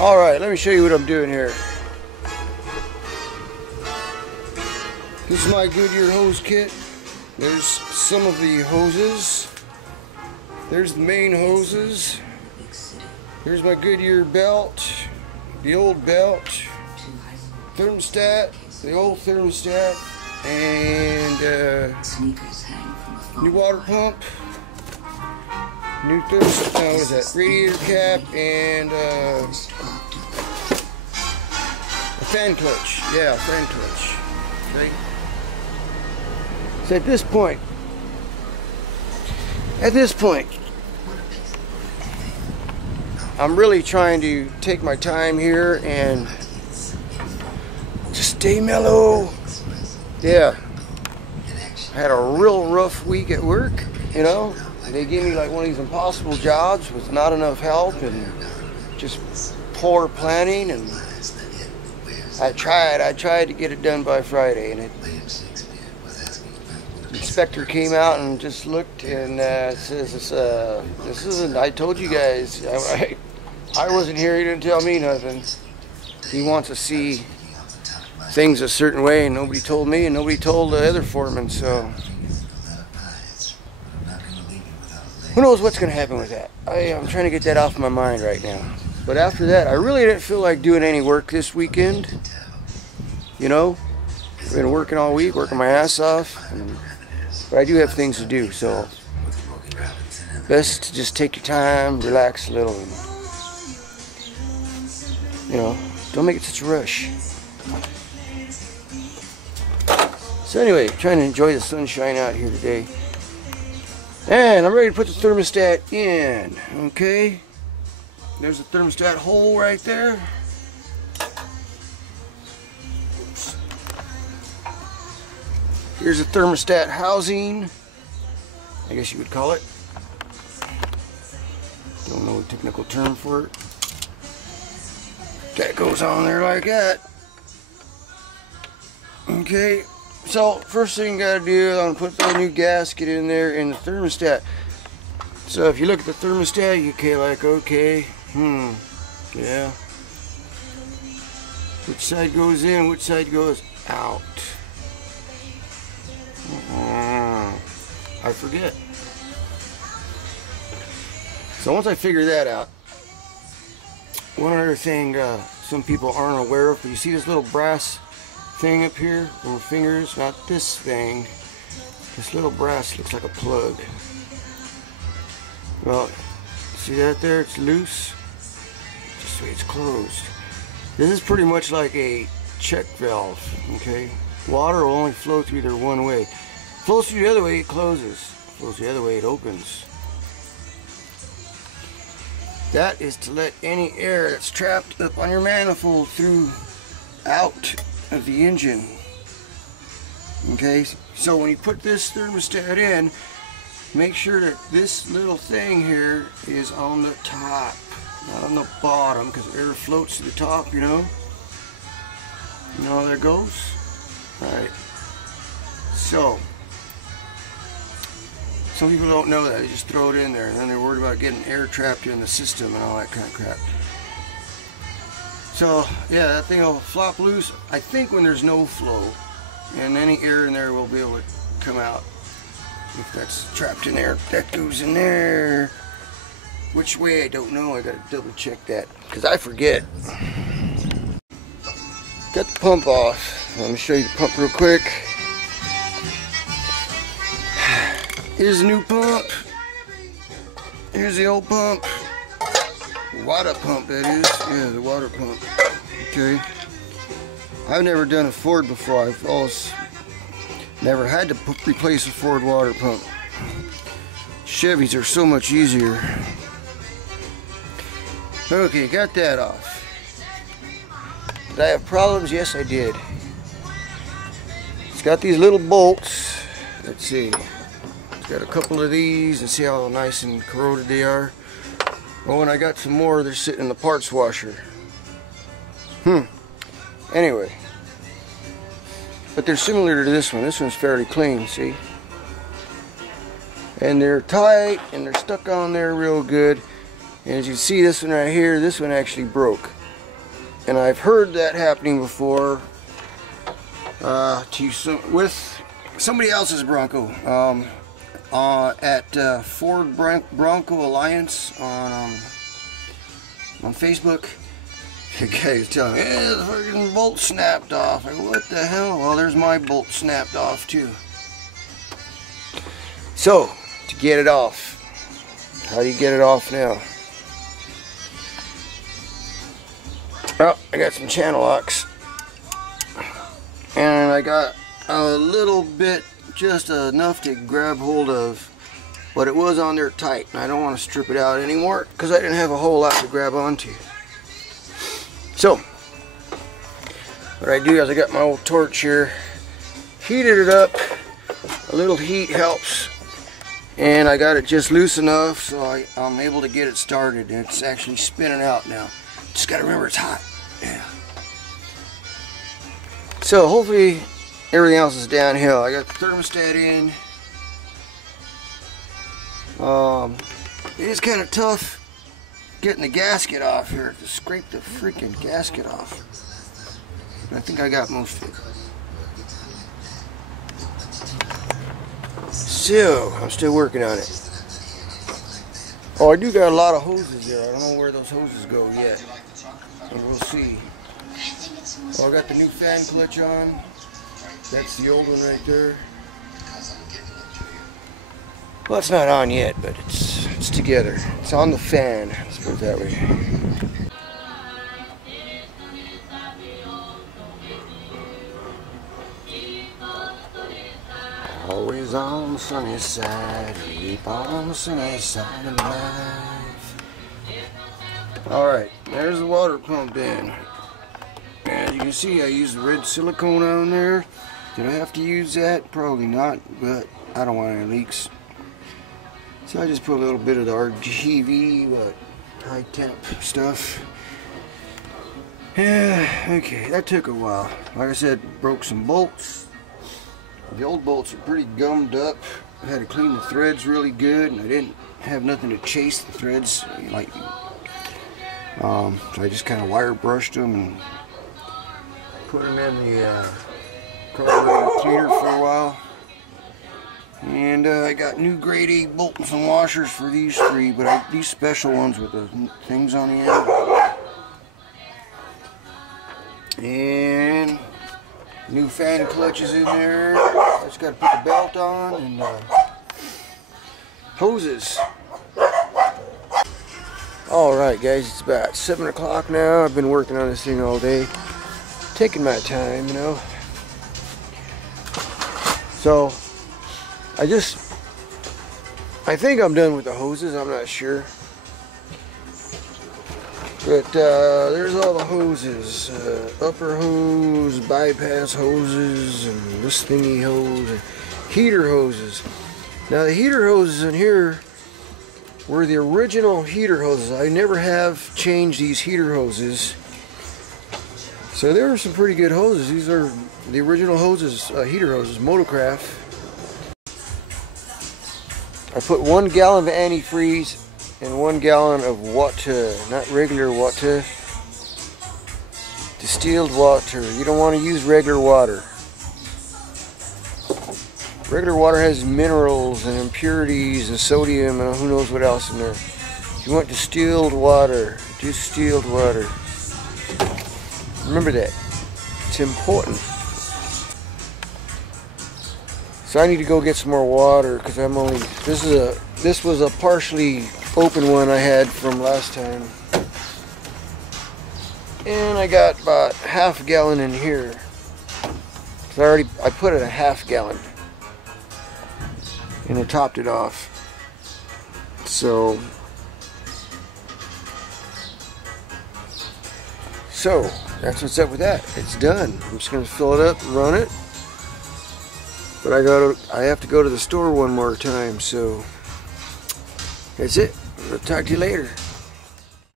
Alright, let me show you what I'm doing here. This is my Goodyear hose kit. There's some of the hoses. There's the main hoses. Here's my Goodyear belt, the old belt, thermostat, the old thermostat, and new water pump, new thermostat, what is that, radiator cap, and a fan clutch. Yeah, fan clutch. Okay. So at this point, I'm really trying to take my time here and just stay mellow. Yeah, I had a real rough week at work, you know. They gave me like one of these impossible jobs with not enough help and just poor planning, and I tried to get it done by Friday, and the inspector came out and just looked and says, this isn't, I told you guys, I wasn't here, he didn't tell me nothing. He wants to see things a certain way, and nobody told me, and nobody told the other foreman, so who knows what's going to happen with that. I'm trying to get that off my mind right now. But after that, I really didn't feel like doing any work this weekend. You know, I've been working all week, working my ass off, but I do have things to do, so best to just take your time, relax a little, and, you know, don't make it such a rush. So anyway, trying to enjoy the sunshine out here today. And I'm ready to put the thermostat in, okay? There's the thermostat hole right there. Oops. Here's the thermostat housing, I guess you would call it. Don't know the technical term for it. That goes on there like that. Okay. So, first thing you gotta do, I'm gonna put the new gasket in there in the thermostat. So if you look at the thermostat, you can like, okay, yeah. Which side goes in, which side goes out? I forget. So once I figure that out, one other thing some people aren't aware of, but you see this little brass thing up here, little fingers, not this thing. This little brass looks like a plug. Well, see that there? It's loose. Just so it's closed. This is pretty much like a check valve. Okay, water will only flow through there one way. Flows through the other way, it closes. Flows the other way, it opens. That is to let any air that's trapped up on your manifold through out of the engine. Okay, so when you put this thermostat in, make sure that this little thing here is on the top, not on the bottom, because air floats to the top, you know. You know how that goes? Alright. So, some people don't know that. They just throw it in there, and then they're worried about getting air trapped in the system and all that kind of crap. So, yeah, that thing will flop loose, I think, when there's no flow. And any air in there will be able to come out. If that's trapped in there, that goes in there. Which way, I don't know. I gotta double check that, because I forget. Got the pump off. Let me show you the pump real quick. Here's the new pump. Here's the old pump. Water pump, that is. Yeah, the water pump. Okay. I've never done a Ford before. I've always never had to replace a Ford water pump. Chevys are so much easier. Okay, got that off. Did I have problems? Yes, I did. It's got these little bolts. Let's see. It's got a couple of these, and see how nice and corroded they are. Oh, and I got some more. They're sitting in the parts washer. Anyway. But they're similar to this one. This one's fairly clean, see? And they're tight, and they're stuck on there real good. And as you see, this one right here, this one actually broke. and I've heard that happening before with somebody else's Bronco at Ford Bronco Alliance on Facebook. The guy was telling me, "Hey, the fucking bolt snapped off." I go, "What the hell?" Well, there's my bolt snapped off too. So, to get it off, how do you get it off now? Well, I got some channel locks, and I got a little bit, just enough to grab hold of, but it was on there tight, and I don't want to strip it out anymore because I didn't have a whole lot to grab onto. So, what I do is I got my old torch here, heated it up, a little heat helps, and I got it just loose enough so I'm able to get it started, and it's actually spinning out now. Just gotta remember it's hot. Yeah. So hopefully everything else is downhill. I got the thermostat in. It is kind of tough getting the gasket off here, to scrape the freaking gasket off. I think I got most of it. So, I'm still working on it. Oh, I do got a lot of hoses there. I don't know where those hoses go yet. But we'll see. Oh, I got the new fan clutch on. That's the old one right there. Well, it's not on yet, but it's together. It's on the fan. Let's put it that way. Always on the sunny side, keep on the sunny side of life. Alright, there's the water pump in. As you can see, I used the red silicone on there. Did I have to use that? Probably not, but I don't want any leaks. So I just put a little bit of the RGB, high temp stuff. Yeah, okay, that took a while. Like I said, broke some bolts. The old bolts are pretty gummed up. I had to clean the threads really good, and I didn't have nothing to chase the threads. So I just kind of wire brushed them and put them in the carburetor cleaner for a while. And I got new grade A bolts and washers for these three, but these special ones with the things on the end. And new fan clutches in there. I just got to put the belt on, and hoses. Alright guys, it's about 7 o'clock now. I've been working on this thing all day. Taking my time, you know. So, I think I'm done with the hoses, I'm not sure. But there's all the hoses. Upper hose, bypass hoses, and this thingy hose, and heater hoses. Now the heater hoses in here were the original heater hoses. I never have changed these heater hoses. So there were some pretty good hoses. These are the original hoses, heater hoses, Motocraft. I put 1 gallon of antifreeze and 1 gallon of water, not regular water, distilled water. You don't want to use regular water. Regular water has minerals and impurities and sodium and who knows what else in there. You want distilled water. Distilled water. Remember that. It's important. So I need to go get some more water because I'm only. This was a partially open one I had from last time, and I got about half a gallon in here. So I put it a half gallon, and I topped it off. So that's what's up with that. It's done. I'm just gonna fill it up and run it. But I have to go to the store one more time, so that's it. I'll talk to you later.